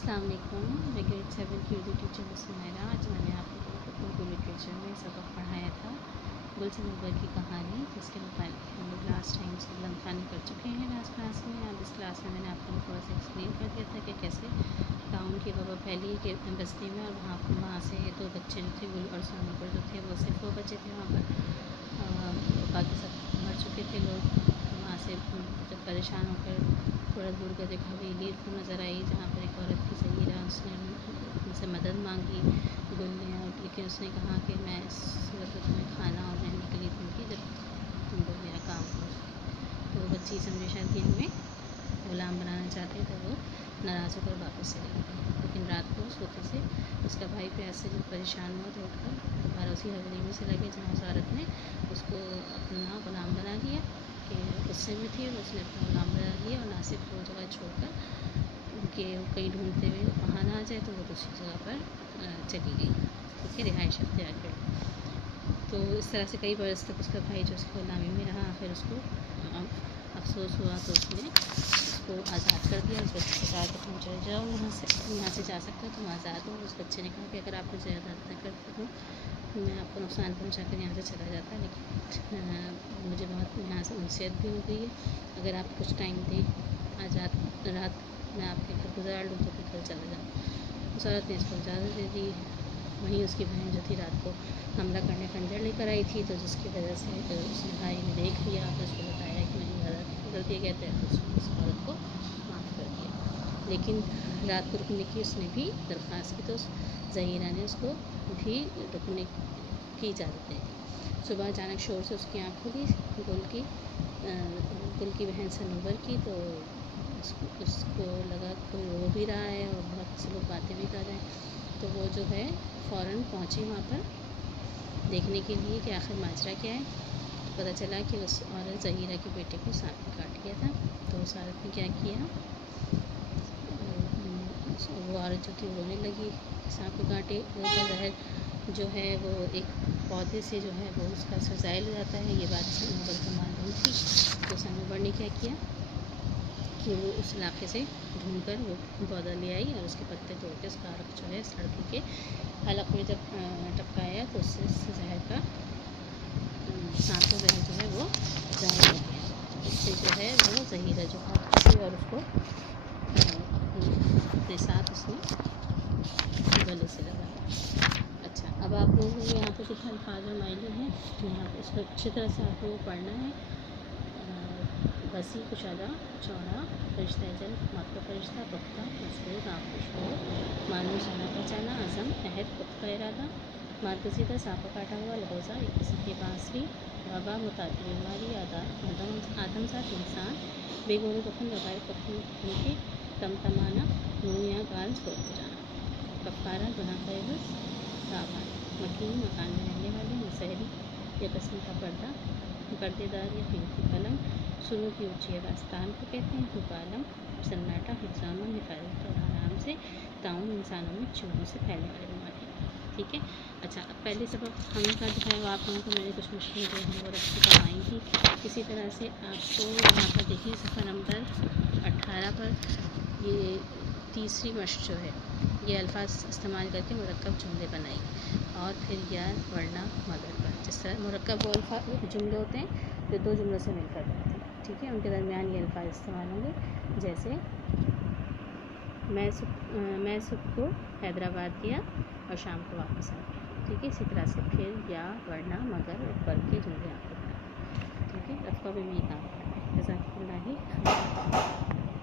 अस्सलाम वालेकुम। मैं ग्रेड 7 की उर्दू टीचर सुनैरा। आज मैंने आप लोगों को उर्दू लिटरेचर में सबक पढ़ाया था गुलशन अकबर की कहानी, जिसके मुताबिक हम लोग लास्ट टाइम से लम्फानी कर चुके हैं लास्ट क्लास में। अब इस क्लास में मैंने आप लोगों को थोड़ा सा एक्सप्लेन कर दिया था कि कैसे टाउन के बाबा पहली के बस्ती में, और वहाँ से दो बच्चे जो थे गुल और सोनू पर जो थे वो सिर्फ 2 बच्चे थे वहाँ पर, बाकी सब मर चुके थे लोग। वहाँ से जब परेशान होकर थोड़ा दूर गए, एक हवेली को नज़र आई जहाँ पर एक औरत थी ज़हीरा। उसने उनसे मदद मांगी गुल ने, और लेकिन उसने कहा कि मैं इस सूरत में तुम्हें खाना और रहने के लिए दूँगी जब तुम लोग मेरा काम करो। तो वो बच्ची समझे शायद कि हमें गुलाम बनाना चाहते हैं, तो वो नाराज़ होकर वापस चली गई। लेकिन रात को सोते से उसका भाई प्यास से जब परेशान हुआ तो उठकर दोबारा उसी हवेली में चला गया जहाँ उस औरत ने उसको अपना गुलाम बना लिया कि गुस्से में थी। उसने अपना गुलाम बना लिया और ना सिर्फ वो जगह छोड़कर उनके कहीं ढूंढते हुए वहाँ ना आ जाए तो वो दूसरी जगह पर चली गई। ठीक है, रिहाइश अख्तियार कर। तो इस तरह से कई बरस तक उसका भाई जो उसकी गुलामी में रहा, फिर उसको अफसोस हुआ तो उसने उसको आज़ाद कर दिया। उस बच्चे को कहा कि तुम चले जाओ यहाँ से जा सकते हो, तुम आज़ाद हो। उस बच्चे ने कहा कि अगर आप मुझे आज़ाद न करते हो मैं आपको नुकसान पहुँचा कर यहाँ से चला जाता, लेकिन मुझे बहुत यहाँ से उनसीयत भी हो गई है। अगर आप कुछ टाइम दें, आज़ाद रात मैं आपके घर गुजार लूँ तो फिर कल चला जाऊँ। उस औरत ने इसको इजाज़त दे दी। वहीं उसकी बहन जो थी रात को हमला करने खंजर लेकर आई थी, तो जिसकी वजह से उसने भाई ने देख लिया, फिर उसको बताया कि मुझे आज़ाद कर दिया गया था, तो उसने उस औरत को माफ़ कर दिया। लेकिन रात को रुकने की उसने भी दरख्वास्त की, तो ज़हीरा ने उसको भी रुकने की इजाज़त दे दी। सुबह अचानक शोर से उसकी आँख खुली गुल की बहन सनोबर की, तो उसको लगा कोई रो भी रहा है और बहुत से लोग बातें भी कर रहे हैं। तो वो जो है फ़ौरन पहुँची वहाँ पर देखने के लिए कि आखिर माजरा क्या है। तो पता चला कि उस औरत ज़हीरा के बेटे को सांप ने काट लिया था। तो उस औरत ने क्या किया, वो औरत जो थी रोने लगी, सांप को काटे। वो जहर जो है वो एक पौधे से जो है वो उसका असर ज़ायल हो जाता है, ये बात सनोबर को मालूम थी। तो सनोबर ने क्या किया कि वो उस इलाके से ढूंढकर वो पौधा ले आई और उसके पत्ते तोड़ के उसका अर्क जो है इस लड़की के हलक में जब टपकाया तो उससे जहर का सांप का जहर जो है वो ज़ाहिर हो गया। इससे जो है वो ज़हीरा जो बहुत खुशी और उसको अपने साथ उसने गले से लगाया। अच्छा, अब आप लोगों को यहाँ पे कुछ अल्फाज और मायने हैं, यहाँ पर इसको अच्छी तरह से आप लोगों को पढ़ना है। वसी कुशादा चौड़ा, फरिश्ता जल मक्का फरिश्ता पुख्ता मजबूर नाखुशबूर, मानूस जाना पहचाना अज़म अहद खुद का इरादा, मारकजीदा सांप काटा हुआ लहोजा एक किस्म की बांसुरी, वबा मुतादी बीमारी आदमजात इंसान, बेगोर दफन वगैरह पत्नी के तमतमाना मुँह या गाल छोड़ हो जाना, कफ़ारा गुनाह का एवज़ सावन, मकीन मकान में रहने वाले, मुसहरी या कस्म का पर्दा, पर्देदार या कीमती पलंग, सुरों की ऊँची आवाज़ तान को कहते हैं, हुकालम सन्नाटा हिफ्ज़ामन हिफाजत और आराम से ताउन इंसानों में चूहों से फैलने वाली बीमारी। ठीक है। अच्छा, अब पहले सबक हमने का जो है वो आप लोगों को मैंने कुछ मुश्किलें जो हैं वो रख के करवाई थी। इसी तरह से आपको यहाँ पर देखिए सफ़ा नंबर 18 पर ये तीसरी मश्क जो है ये अल्फाज इस्तेमाल करके मुरक्कब जुमले बनाइए, और फिर या वरना मगर पर जिस तरह मुरक्कब वो जुमले होते हैं जो 2 जुमलों से मिलकर बनते हैं। ठीक है, उनके दरमियान ये अल्फाज इस्तेमाल होंगे, जैसे मैं सुबह को हैदराबाद गया और शाम को वापस आ गया। ठीक है, इसी तरह से फिर या वरना मगर और पर के जुमले आपको बनाए। ठीक है, रफ़ा भी यही काम करना है। जज़ाकल्लाह खैर।